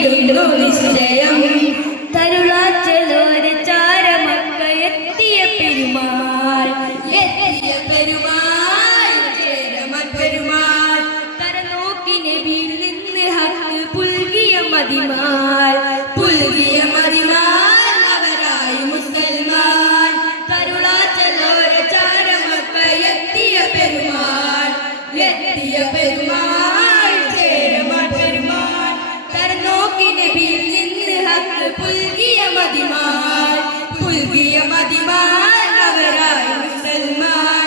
നിശ്ചയം തരുളാച്ചലോര ചാരമക്കയെത്തിയ പെരുമാൾ പെരുമാൾ തരനോക്കിനെ വീട്ടിൽ നിന്ന് ഹക്ക് പുൽകിയ മതിമാൽ അവരായി മുസൽമാൻ തരുളാച്ചലോര ചാരമക്കയെത്തിയ പെരുമാൾ പുൽകിയ മതിമാൻ അവരായി മുസൽമാൻ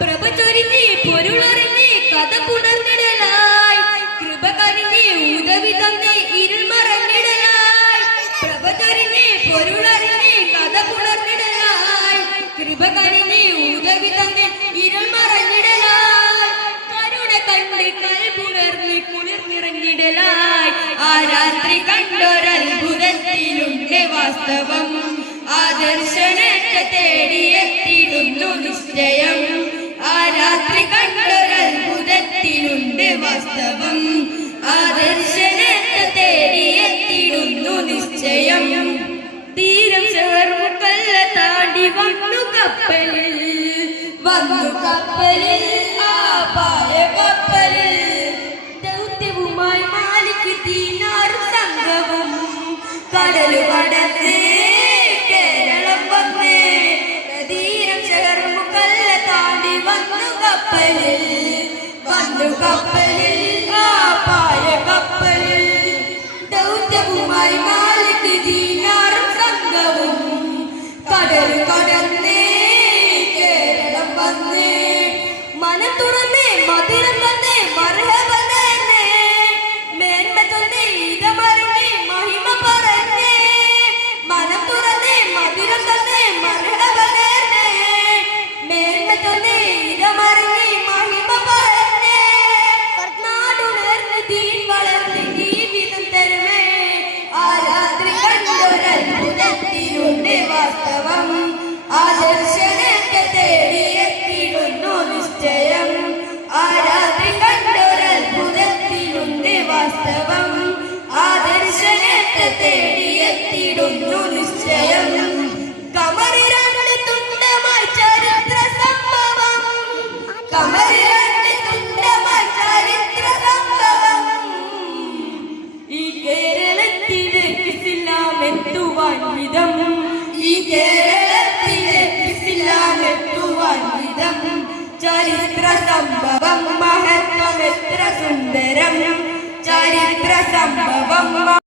പ്രഭ ചൊരിഞ്ഞ് പൊരുളറിഞ്ഞ് കഥ പുണർന്നിടലായി കൃപ കനിഞ്ഞ് ഉദവി തന്ന് ഇരുൾ മറഞ്ഞിടലായി പ്രഭ ചൊരിഞ്ഞ് പൊരുളറിഞ്ഞ് കഥ പുണർന്നിടലായി കൃപ കനിഞ്ഞ് ഉദവി തന്ന് ഇരുൾ മറഞ്ഞിടലായി കരുണ കണ്ട് കൽപുണർന്ന് കുളിർന്നിറങ്ങിടലായി ആ രാത്രി കണ്ടൊരത്ഭുതത്തിലുണ്ട് വാസ്തവം ആദർശനത്തെ തേടിയെത്തിടുന്നു നിശ്ചയം ആ രാത്രി കണ്ടൊരത്ഭുതത്തിലുണ്ട് വാസ്തവം ആദർശനത്തെ തേടിയെത്തിടുന്നു നിശ്ചയം തീരം ചേർമുക്കല്ല താണ്ടി വന്നു കപ്പലിൽ ആ പായ കപ്പലിൽ ദൗത്യവുമായി മാലിക് ദീനാർ സംഘവും കടൽ കടന്ന് കേരളം വന്ന് തീരം ചേർമുക്കല്ല താണ്ടി വന്നു കപ്പലിൽ ആ പായ കപ്പലിൽ ദൗത്യവുമായി മാലിക് ദീനാറും സംഘവും കടൽ കടന്ന് കേരളം വന്ന് മനം തുറന്ന് മധുരം തന്ന് മർഹബ തന്ന് മേന്മ തന്ന് ഇതമറിഞ്ഞ് മഹിമ പറഞ്ഞ് മനം തുറന്ന് മധുരം തന്ന് മർഹബ തന്ന് മേന്മ തന്ന് ഇതമറിഞ്ഞ് മഹിമ പറഞ്ഞ് നാടുണർന്ന് ദീൻ വളർന്ന് ജീവിതം തരുമേ ആ രാത്രി കണ്ടൊരത്ഭുതത്തിലുണ്ട് വാസ്തവം ആദർശനത്തെ തേടിയെത്തിടുന്നു നിശ്ചയം ആ രാത്രി കണ്ടൊരത്ഭുതത്തിലുണ്ട് വാസ്തവം ആദർശനത്തെ തേടിയെത്തിടുന്നു നിശ്ചയം കമറിരണ്ട് തുണ്ടമായി ചരിത്ര സംഭവം ഈ കേരളത്തിലേക്ക് ഇസ്ലാം എത്തുവാൻ വിധം ചരിത്ര സംഭവം മഹത്വം എത്ര സുന്ദരം ചരിത്ര സംഭവം